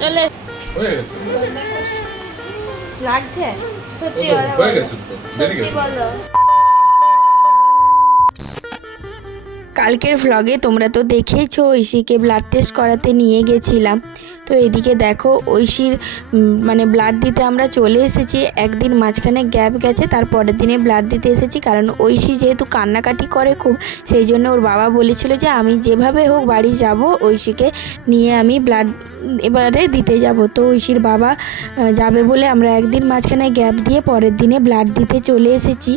চলে হয়ে গেছে লাগছে সত্যি হয়ে গেছে তো বেরিয়ে গেছে বলো। কালকের ভ্লগে তোমরা তো দেখেইছো ঐশীকে ব্লাড টেস্ট করাতে নিয়ে গেছিলাম। তো এদিকে দেখো ঐশীর মানে ব্লাড দিতে আমরা চলে এসেছি। একদিন মাঝখানে গ্যাপ গেছে, তারপরের দিনে ব্লাড দিতে এসেছি। কারণ ঐশী যেহেতু কান্নাকাটি করে খুব, সেই জন্য ওর বাবা বলেছিল যে আমি যেভাবে হোক বাড়ি যাব, ঐশীকে নিয়ে আমি ব্লাড এবারে দিতে যাব। তো ঐশীর বাবা যাবে বলে আমরা একদিন মাঝখানে গ্যাপ দিয়ে পরের দিনে ব্লাড দিতে চলে এসেছি।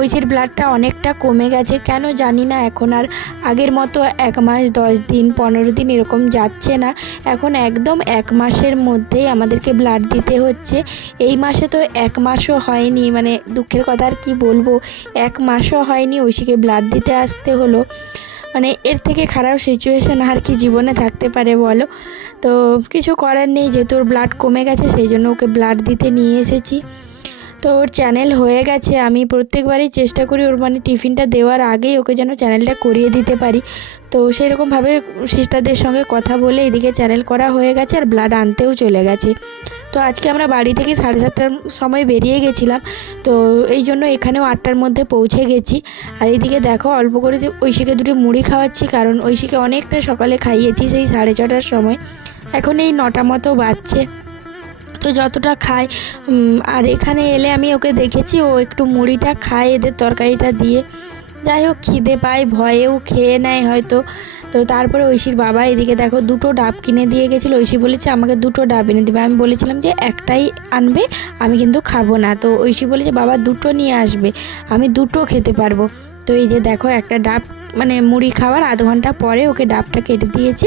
ঐশীর ব্লাডটা অনেকটা কমে গেছে, কেন জানি না। এখন আর আগের মতো 1 মাস 10 দিন 15 দিন এরকম যাচ্ছে না। এখন একদম 1 মাসের মধ্যেই আমাদেরকে ব্লাড দিতে হচ্ছে। এই মাসে তো 1 মাসও হয়নি, মানে দুঃখের কথা আর কি বলবো, 1 মাসও হয়নি ঐশীকে ব্লাড দিতে আসতে হলো। মানে এর থেকে খারাপ সিচুয়েশান আর কি জীবনে থাকতে পারে বলো। তো কিছু করার নেই, যেহেতু ওর ব্লাড কমে গেছে সেই জন্য ওকে ব্লাড দিতে নিয়ে এসেছি। তো ওর চ্যানেল হয়ে গেছে। আমি প্রত্যেকবারই চেষ্টা করি ওর মানে টিফিনটা দেওয়ার আগেই ওকে যেন চ্যানেলটা করিয়ে দিতে পারি। তো সেরকমভাবে সিস্টারদের সঙ্গে কথা বলে এদিকে চ্যানেল করা হয়ে গেছে আর ব্লাড আনতেও চলে গেছে। তো আজকে আমরা বাড়ি থেকে 7:30টার সময় বেরিয়ে গেছিলাম, তো এই জন্য এখানেও 8টার মধ্যে পৌঁছে গেছি। আর এইদিকে দেখো অল্প করে ঐশীকে দুটো মুড়ি খাওয়াচ্ছি, কারণ ঐশীকে অনেকটা সকালে খাইয়েছি সেই 6:30টার সময়। এখন এই 9টা মতো বাজছে, তো যতটা খায়। আর এখানে এলে আমি ওকে দেখেছি ও একটু মুড়িটা খায় এদের তরকারিটা দিয়ে। যাই হোক, খিদে পায় ভয়েও খেয়ে নেয় হয়তো। তো তারপরে ঐশীর বাবা এদিকে দেখো 2টো ডাব কিনে দিয়ে গেছিলো। ঐশী বলেছে আমাকে 2টো ডাব এনে দেবে। আমি বলেছিলাম যে একটাই আনবে, আমি কিন্তু খাবো না। তো ঐশী বলেছে বাবা 2টো নিয়ে আসবে, আমি 2টো খেতে পারবো। তো এই যে দেখো একটা ডাব, মানে মুড়ি খাওয়ার আধ ঘন্টা পরে ওকে ডাবটা কেটে দিয়েছি,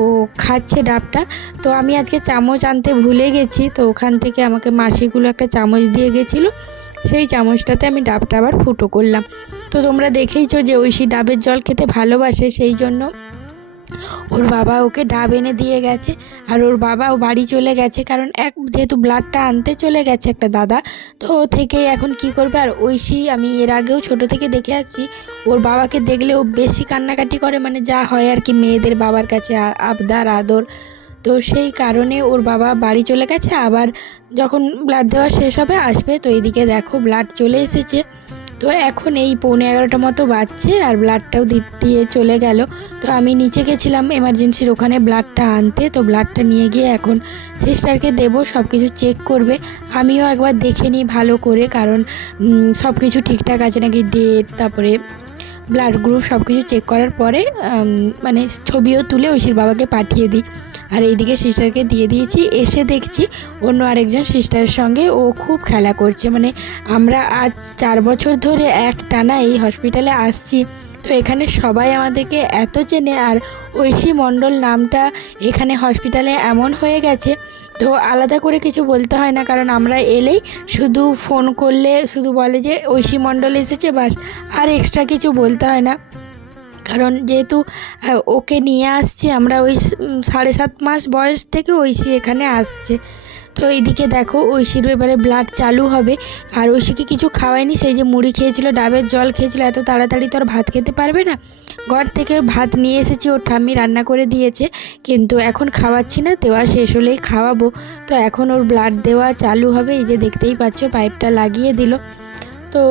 ও খাচ্ছে ডাবটা। তো আমি আজকে চামচ আনতে ভুলে গেছি, তো ওখান থেকে আমাকে মাসিগুলো একটা চামচ দিয়ে গেছিলো, সেই চামচটাতে আমি ডাবটা আবার ফুটো করলাম। তো তোমরা দেখেইছো যে ঐশী ডাবের জল খেতে ভালোবাসে, সেই জন্য ওর বাবা ওকে ডাব এনে দিয়ে গেছে। আর ওর বাবাও বাড়ি চলে গেছে, কারণ যেহেতু ব্লাডটা আনতে চলে গেছে একটা দাদা, তো ও থেকেই এখন কি করবে। আর ঐশী আমি এর আগেও ছোট থেকে দেখে আসছি, ওর বাবাকে দেখলে ও বেশি কান্নাকাটি করে, মানে যা হয় আর কি মেয়েদের বাবার কাছে আবদার আদর। তো সেই কারণে ওর বাবা বাড়ি চলে গেছে, আবার যখন ব্লাড দেওয়া শেষ হবে আসবে। তো এইদিকে দেখো ব্লাড চলে এসেছে। তো এখন এই 11:15 মতো বাজছে আর ব্লাডটাও দিয়ে চলে গেল। তো আমি নিচে গেছিলাম এমার্জেন্সির ওখানে ব্লাডটা আনতে। তো ব্লাডটা নিয়ে গিয়ে এখন সিস্টারকে দেবো, সব কিছু চেক করবে। আমিও একবার দেখে নিই ভালো করে, কারণ সব কিছু ঠিকঠাক আছে নাকি, ডেট তারপরে ব্লাড গ্রুপ সব কিছু চেক করার পরে মানে ছবিও তুলে ঐশীর বাবাকে পাঠিয়ে দিই। আর এইদিকে সিস্টারকে দিয়ে দিয়েছি। এসে দেখছি অন্য আরেকজন সিস্টারের সঙ্গে ও খুব খেলা করছে। মানে আমরা আজ 4 বছর ধরে একটানা এই হসপিটালে আসছি, তো এখানে সবাই আমাদেরকে এত চেনে। আর ঐশী মণ্ডল নামটা এখানে হসপিটালে এমন হয়ে গেছে, তো আলাদা করে কিছু বলতে হয় না, কারণ আমরা এলেই শুধু ফোন করলে শুধু বলে যে ঐশী মণ্ডল এসেছে, বাস। আর এক্সট্রা কিছু বলতে হয় না, কারণ যেহেতু ওকে নিয়ে আসছি আমরা, ওই 7.5 মাস বয়স থেকে ঐশী এখানে আসছে। তো এইদিকে দেখো ঐশীর এবারে ব্লাড চালু হবে। আর ঐশীকে কিছু খাওয়ায়নি, সেই যে মুড়ি খেয়েছিল, ডাবের জল খেয়েছিল, এত তাড়াতাড়ি তো আর ভাত খেতে পারবে না। ঘর থেকে ভাত নিয়ে এসেছি, ওর ঠাম্মি রান্না করে দিয়েছে, কিন্তু এখন খাওয়াচ্ছি না, দেওয়া শেষ হলেই খাওয়াবো। তো এখন ওর ব্লাড দেওয়া চালু হবে। এই যে দেখতেই পাচ্ছ পাইপটা লাগিয়ে দিল। তো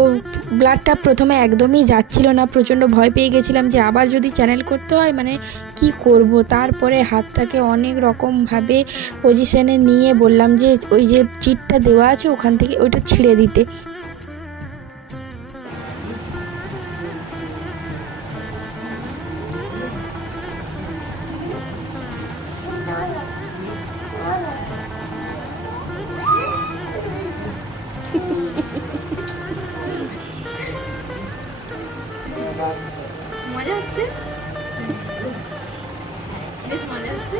ব্লাডটা প্রথমে একদমই যাচ্ছিল না, প্রচণ্ড ভয় পেয়ে গেছিলাম যে আবার যদি চ্যানেল করতে হয় মানে কি করব। তারপরে হাতটাকে অনেক রকমভাবে পজিশনে নিয়ে বললাম যে ওই যে চিটটা দেওয়া আছে ওখান থেকে ওইটা ছিঁড়ে দিতে। মজা হচ্ছে, বেশ মজা হচ্ছে।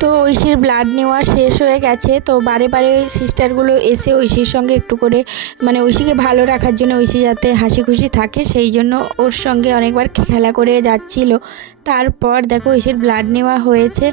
তো ঐশীর ব্লাড নেওয়া শেষ হয়ে গেছে। তো বারে বারে সিস্টারগুলো এসে ঐশীর সঙ্গে একটু করে, মানে ঐশীকে ভালো রাখার জন্য, ঐশী যাতে হাসি খুশি থাকে সেই জন্য ওর সঙ্গে অনেকবার খেলা করে যাচ্ছিল। তারপর দেখো ঐশীর ব্লাড নেওয়া হয়েছে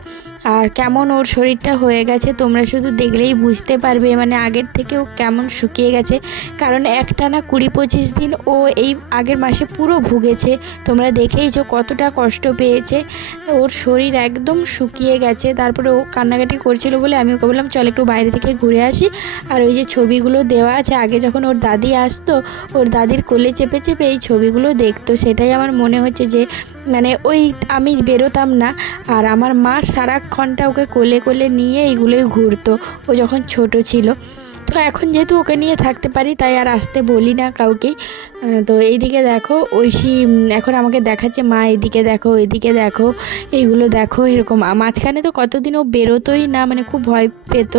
আর কেমন ওর শরীরটা হয়ে গেছে তোমরা শুধু দেখলেই বুঝতে পারবে, মানে আগের থেকেও কেমন শুকিয়ে গেছে। কারণ একটানা 20-25 দিন ও এই আগের মাসে পুরো ভুগেছে, তোমরা দেখেইছো কতটা কষ্ট পেয়েছে। তো ওর শরীর একদম শুকিয়ে গেছে। তারপরে ও কান্নাকাটি করছিল বলে আমি ওকে বললাম চল একটু বাইরে থেকে ঘুরে আসি। আর ওই যে ছবিগুলো দেওয়া আছে, আগে যখন ওর দাদি আসতো ওর দাদির কোলে চেপে চেপে এই ছবিগুলো দেখতো, সেটাই আমার মনে হচ্ছে যে মানে ওই আমি বেরোতাম না আর আমার মা সারাক্ষণটা ওকে কোলে কোলে নিয়ে এইগুলোই ঘুরতো ও যখন ছোট ছিল। তো এখন যেহেতু ওকে নিয়ে থাকতে পারি তাই আর আসতে বলি না কাউকেই। তো এইদিকে দেখো ঐশী এখন আমাকে দেখাচ্ছে মা এদিকে দেখো এদিকে দেখো এইগুলো দেখো এরকম। মাঝখানে তো কতদিন ও বেরোতোই না, মানে খুব ভয় পেত।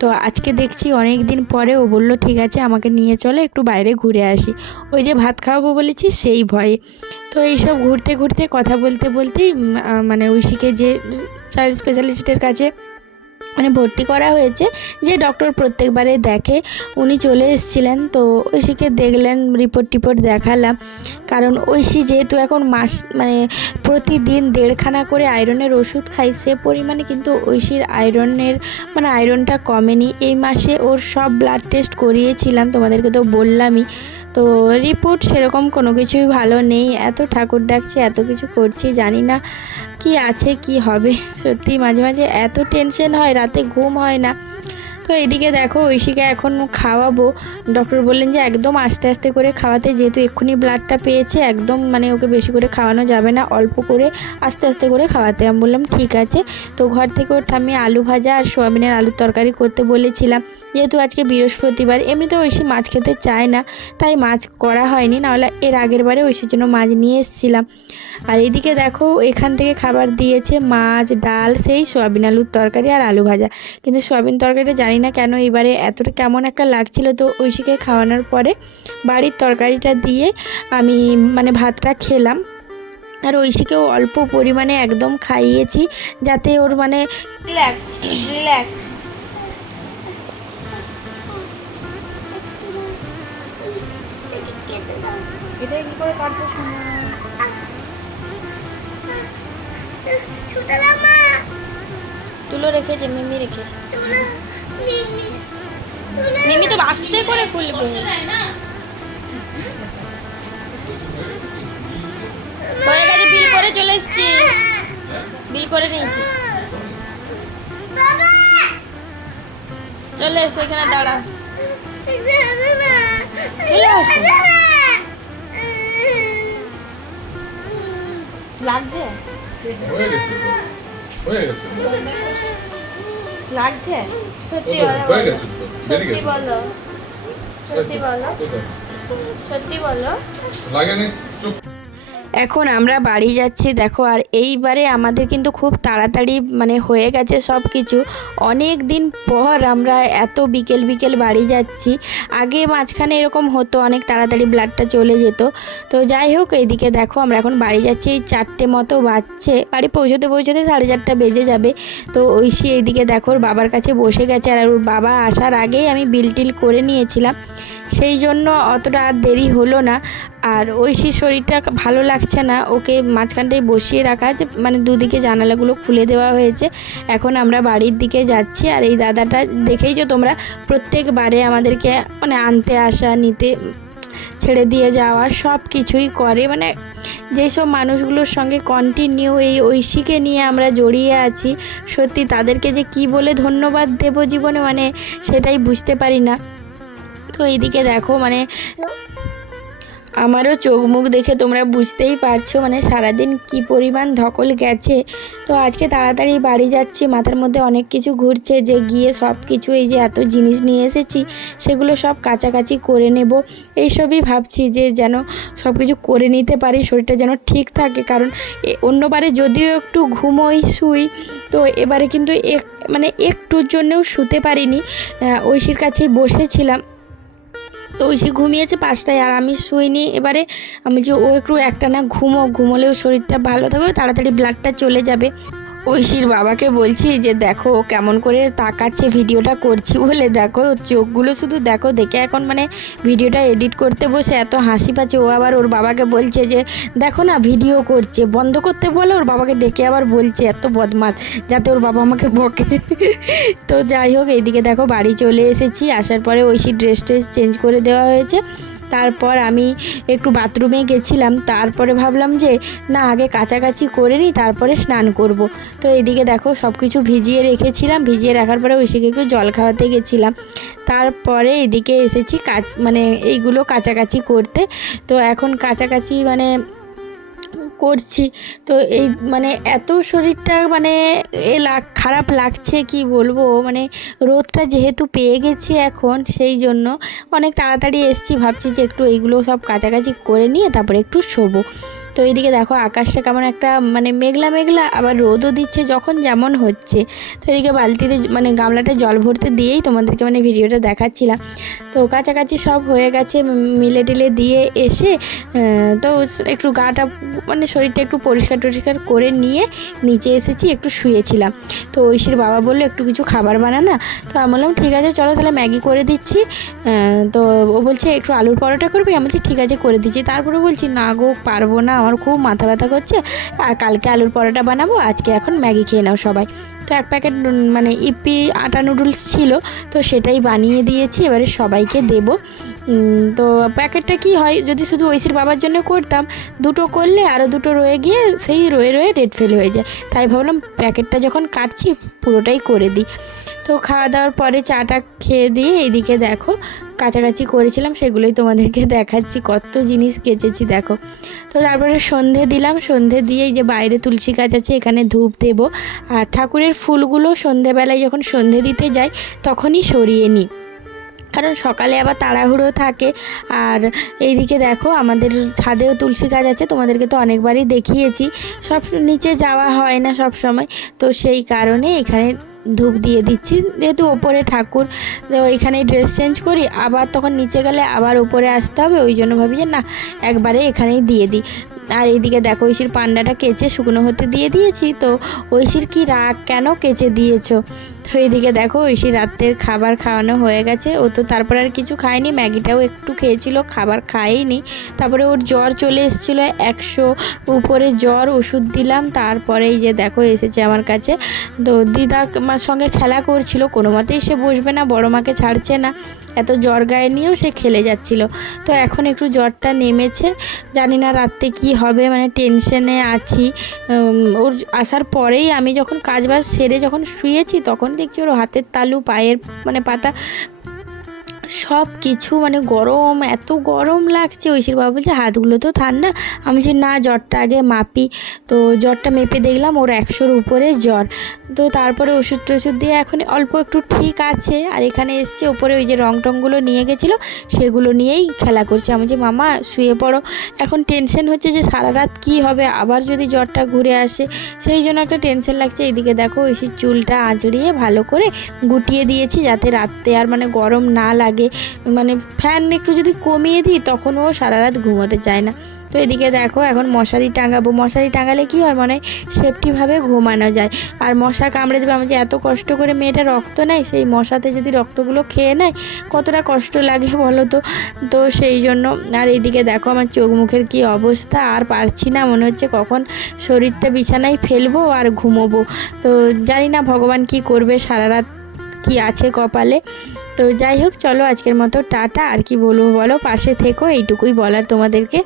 তো আজকে দেখছি অনেক দিন পরে ও বললো ঠিক আছে আমাকে নিয়ে চলো একটু বাইরে ঘুরে আসি, ওই যে ভাত খাওয়াবো বলেছি সেই ভয়ে। তো এইসব ঘুরতে ঘুরতে কথা বলতে বলতেই মানে ঐশীকে যে চাইল্ড স্পেশালিস্টের কাছে মানে ভর্তি করা হয়েছে, যে ডক্টর প্রত্যেকবারে দেখে, উনি চলে এসেছিলেন। তো ঐশীকে দেখলেন, রিপোর্ট টিপোর্ট দেখালাম। কারণ ঐশী যেহেতু এখন মানে প্রতিদিন 1.5খানা করে আয়রনের ওষুধ খাই, সে পরিমাণে কিন্তু ঐশীর আয়রনটা কমেনি। এই মাসে ওর সব ব্লাড টেস্ট করিয়েছিলাম, তোমাদেরকে তো বললামই। তো রিপোর্ট সেরকম কোনো কিছুই ভালো নেই। এত ঠাকুর ডাকছি এত কিছু করছি, জানি না কি আছে কি হবে। সত্যি মাঝে মাঝে এত টেনশন হয়, রাতে ঘুম হয় না। তো এদিকে দেখো ঐশীকে এখন খাওয়াবো। ডক্টর বললেন যে একদম আস্তে আস্তে করে খাওয়াতে, যেহেতু এক্ষুনি ব্লাডটা পেয়েছে একদম মানে ওকে বেশি করে খাওয়ানো যাবে না, অল্প করে আস্তে আস্তে করে খাওয়াতে। আমি বললাম ঠিক আছে। তো ঘর থেকে ওর ঠাম্মি আলু ভাজা আর সোয়াবিনের আলুর তরকারি করতে বলেছিলাম, যেহেতু আজকে বৃহস্পতিবার। এমনিতে ঐশী মাছ খেতে চায় না তাই মাছ করা হয়নি, নাহলে এর আগের বারে ঐশীর জন্য মাছ নিয়ে এসেছিলাম। আর এদিকে দেখো এখান থেকে খাবার দিয়েছে মাছ, ডাল, সেই সোয়াবিন আলুর তরকারি আর আলু ভাজা। কিন্তু সোয়াবিন তরকারিটা জানি না কেন এবারে এতটা কেমন একটা লাগছিল। তো ঐশীকে খাওয়ানোর পরে বাড়ির তরকারিটা দিয়ে আমি মানে ভাতটা খেলাম। আর ঐশীকেও অল্প পরিমাণে একদম খাইয়েছি, যাতে ওর মানে রিল্যাক্স রিল্যাক্স। এটা কি করে কাটবো শোনো? তুলো রেখেছে, মিমি রেখেছে। মিমি তো আস্তে করে খুলবে। হয়ে গেছে, বিল করে চলে এসছি, বিল করে নিয়েছি। চলে এসো, এখানে দাঁড়া, চলে আসো। লাগছে হয়ে গেছে তো, হয়ে গেছে লাগছে সত্যি হয়ে গেছে তো, বেরিয়ে সত্যি গেছে। বলো সত্যি বলো কোথায়? সত্যি বলো। লাগেনি, চুপ। এখন আমরা বাড়ি যাচ্ছি দেখো। আর এইবারে আমাদের কিন্তু খুব তাড়াতাড়ি মানে হয়ে গেছে সব কিছু। অনেক দিন পর আমরা এত বিকেল বিকেল বাড়ি যাচ্ছি। আগে মাঝখানে এরকম হতো, অনেক তাড়াতাড়ি ব্লাডটা চলে যেত। তো যাই হোক, এইদিকে দেখো আমরা এখন বাড়ি যাচ্ছি, এই 4টে মতো বাজছে, বাড়ি পৌঁছতে পৌঁছতে 4:30 বেজে যাবে। তো ঐশী এইদিকে দেখো ওর বাবার কাছে বসে গেছে। আর ওর বাবা আসার আগেই আমি বিল টিল করে নিয়েছিলাম, সেই জন্য অতটা আর দেরি হলো না। আর ঐশীর শরীরটা ভালো লাগছে না, ওকে মাঝখানটায় বসিয়ে রাখা আছে, মানে দুদিকে জানালাগুলো খুলে দেওয়া হয়েছে। এখন আমরা বাড়ির দিকে যাচ্ছি। আর এই দাদাটা দেখেইছো তোমরা, প্রত্যেকবারে আমাদেরকে মানে আনতে আসা, নিতে, ছেড়ে দিয়ে যাওয়া সব কিছুই করে। মানে যেসব মানুষগুলোর সঙ্গে কন্টিনিউ এই ঐশীকে নিয়ে আমরা জড়িয়ে আছি, সত্যি তাদেরকে যে কি বলে ধন্যবাদ দেব জীবনে, মানে সেটাই বুঝতে পারি না। তো এইদিকে দেখো মানে আমারও চোখ মুখ দেখে তোমরা বুঝতেই পারছো মানে সারাদিন কি পরিমাণ ধকল গেছে। তো আজকে তাড়াতাড়ি বাড়ি যাচ্ছি, মাথার মধ্যে অনেক কিছু ঘুরছে যে গিয়ে সব কিছু এই যে এত জিনিস নিয়ে এসেছি সেগুলো সব কাছাকাছি করে নেব। এইসবই ভাবছি যে যেন সব কিছু করে নিতে পারি, শরীরটা যেন ঠিক থাকে। কারণ অন্যবারে যদিও একটু ঘুমোই শুই, তো এবারে কিন্তু মানে একটুর জন্যও শুতে পারিনি। ঐশীর কাছেই বসেছিলাম, তো ঐশী ঘুমিয়েছে 5টায় আর আমি শুইনি। এবারে আমি যে ও একটু একটানা ঘুমোলেও শরীরটা ভালো থাকবে, তাড়াতাড়ি ব্লাডটা চলে যাবে। ঐশীর বাবাকে বলছি যে দেখো ও কেমন করে তাকাচ্ছে ভিডিওটা করছি বলে, দেখো ওর চোখগুলো শুধু দেখো, দেখে এখন মানে ভিডিওটা এডিট করতে বসে এত হাসি পাচ্ছে। ও আবার ওর বাবাকে বলছে যে দেখো না ভিডিও করছে, বন্ধ করতে বলে ওর বাবাকে ডেকে আবার বলছে, এত বদমাশ, যাতে ওর বাবা আমাকে বকে। তো যাই হোক, এইদিকে দেখো বাড়ি চলে এসেছি। আসার পরে ঐশীর ড্রেস চেঞ্জ করে দেওয়া হয়েছে। তারপর আমি একটু বাথরুমে গেছিলাম, তারপরে ভাবলাম যে না আগে কাচাকাচি করে নিই তারপরে স্নান করব। তো এদিকে দেখো সব কিছু ভিজিয়ে রেখেছিলাম, ভিজিয়ে রাখার পরে ঐশীকে একটু জল খাওয়াতে গেছিলাম। তারপরে এদিকে এসেছি মানে এইগুলো কাচাকাচি করতে। তো এখন কাচাকাচি মানে করছি। তো এই মানে এত শরীরটা মানে খারাপ লাগছে কি বলবো, মানে রোদটা যেহেতু পেয়ে গেছি এখন, সেই জন্য অনেক তাড়াতাড়ি এসছি, ভাবছি যে একটু এইগুলো সব কাছাকাছি করে নিয়ে তারপরে একটু শোবো। তো এইদিকে দেখো আকাশটা কেমন একটা মানে মেঘলা মেঘলা, আবার রোদও দিচ্ছে যখন যেমন হচ্ছে। তো এদিকে বালতিতে মানে গামলাটা জল ভরতে দিয়েই তোমাদেরকে মানে ভিডিওটা দেখাচ্ছিলাম। তো কাছাকাছি সব হয়ে গেছে, মিলে টিলে দিয়ে এসে তো একটু গাটা মানে শরীরটা একটু পরিষ্কার টরিষ্কার করে নিয়ে নিচে এসেছি, একটু শুয়েছিলাম। তো ঐশীর বাবা বললো একটু কিছু খাবার বানানা। তো আমি বললাম ঠিক আছে চলো তাহলে ম্যাগি করে দিচ্ছি। তো ও বলছে একটু আলুর পরোটা করবি, আমি বলছি ঠিক আছে করে দিচ্ছি। তারপরে বলছি না গো পারবো না, আমার খুব মাথা ব্যথা করছে, আর কালকে আলুর পরোটা বানাবো, আজকে এখন ম্যাগি খেয়ে নাও সবাই। তো এক প্যাকেট মানে ইপি আটা নুডলস ছিল, তো সেটাই বানিয়ে দিয়েছি, এবারে সবাইকে দেবো। তো প্যাকেটটা কি হয়, যদি শুধু ঐশীর বাবার জন্য করতাম, দুটো করলে আরও দুটো রয়ে গিয়ে সেই রয়ে রয়ে ডেট ফেল হয়ে যায়, তাই ভাবলাম প্যাকেটটা যখন কাটছি পুরোটাই করে দিই। তো খাওয়া দাওয়ার পরে চাটা খেয়ে দিয়ে এইদিকে দেখো কাছাকাছি করেছিলাম, সেগুলোই তোমাদেরকে দেখাচ্ছি, কত জিনিস কেচেছি দেখো। তো তারপরে সন্ধে দিলাম, সন্ধে দিয়ে এই যে বাইরে তুলসী গাছ আছে, এখানে ধূপ দেবো। আর ঠাকুরের ফুলগুলো সন্ধেবেলায় যখন সন্ধে দিতে যাই তখনই সরিয়ে নিই, কারণ সকালে আবার তাড়াহুড়ো থাকে। আর এইদিকে দেখো আমাদের ছাদেও তুলসী গাছ আছে, তোমাদেরকে তো অনেকবারই দেখিয়েছি, সব নিচে যাওয়া হয় না সব সময়, তো সেই কারণে এখানে ধূপ দিয়ে দিচ্ছি। যেহেতু ওপরে ঠাকুর, এখানে ড্রেস চেঞ্জ করি, আবার তখন নিচে গেলে আবার উপরে আসতে হবে, ওই জন্য ভাবি যে না একবারে এখানেই দিয়ে দিই। আর এইদিকে দেখো ঐশীর পান্ডাটা কেচে শুকনো হতে দিয়ে দিয়েছি। তো ঐশীর কি রাগ, কেন কেচে দিয়েছো? তো এইদিকে দেখো ঐশীর রাত্রের খাবার খাওয়ানো হয়ে গেছে, ও তো তারপর আর কিছু খায়নি, ম্যাগিটাও একটু খেয়েছিল, খাবার খায়নি। তারপরে ওর জ্বর চলে এসেছিলো 100 উপরে জ্বর, ওষুধ দিলাম। তারপরে এই যে দেখো এসেছে আমার কাছে, তো দিদা আমার সঙ্গে খেলা করছিল, কোনো মতেই সে বসবে না, বড় মাকে ছাড়ছে না, এত জ্বর গায়ে নিয়েও সে খেলে যাচ্ছিল। তো এখন একটু জ্বরটা নেমেছে, জানি না রাত্রে কি হবে, মানে টেনশনে আছি। ওর আসার পরেই আমি যখন কাজবাজ সেরে যখন শুয়েছি, তখন দেখছি ওর হাতের তালু, পায়ের মানে পাতা সব কিছু মানে গরম, এত গরম লাগছে। ঐশীর বাবা বলছে হাতগুলো তো ঠান্ডা, আমি বলছি না জ্বরটা আগে মাপি। তো জ্বরটা মেপে দেখলাম ওর 100-র উপরে জ্বর। তো তারপরে ওষুধ টষুধ দিয়ে এখন অল্প একটু ঠিক আছে। আর এখানে এসছে ওপরে ওই যে রং টংগুলো নিয়ে গেছিলো, সেগুলো নিয়েই খেলা করছে। আমি যে মামা শুয়ে পড়ো, এখন টেনশন হচ্ছে যে সারা রাত কী হবে, আবার যদি জ্বরটা ঘুরে আসে, সেই জন্য একটা টেনশন লাগছে। এইদিকে দেখো ঐশীর চুলটা আঁচড়িয়ে ভালো করে গুটিয়ে দিয়েছি, যাতে রাত্রে আর মানে গরম না লাগে, মানে ফ্যান একটু যদি কমিয়ে দিই তখন ও সারা রাত ঘুমোতে চায় না। তো এদিকে দেখো এখন মশারি টাঙাবো, মশারি টাঙালে কি হয় মানে সেফটিভাবে ঘুমানো যায়, আর মশা কামড়ে দেবে। আমি যে এত কষ্ট করে মেয়েটা রক্ত নেয়, সেই মশাতে যদি রক্তগুলো খেয়ে নেয় কতটা কষ্ট লাগে বলো তো। তো সেই জন্য। আর এইদিকে দেখো আমার চোখ মুখের কি অবস্থা, আর পারছি না, মনে হচ্ছে কখন শরীরটা বিছানায় ফেলবো আর ঘুমোবো। তো জানি না ভগবান কি করবে, সারা রাত কি আছে কপালে। তো যাই হোক চলো আজকের মতো টাটা, আর কি বলবো বলো, পাশে থেকো, এইটুকুই বলার তোমাদেরকে।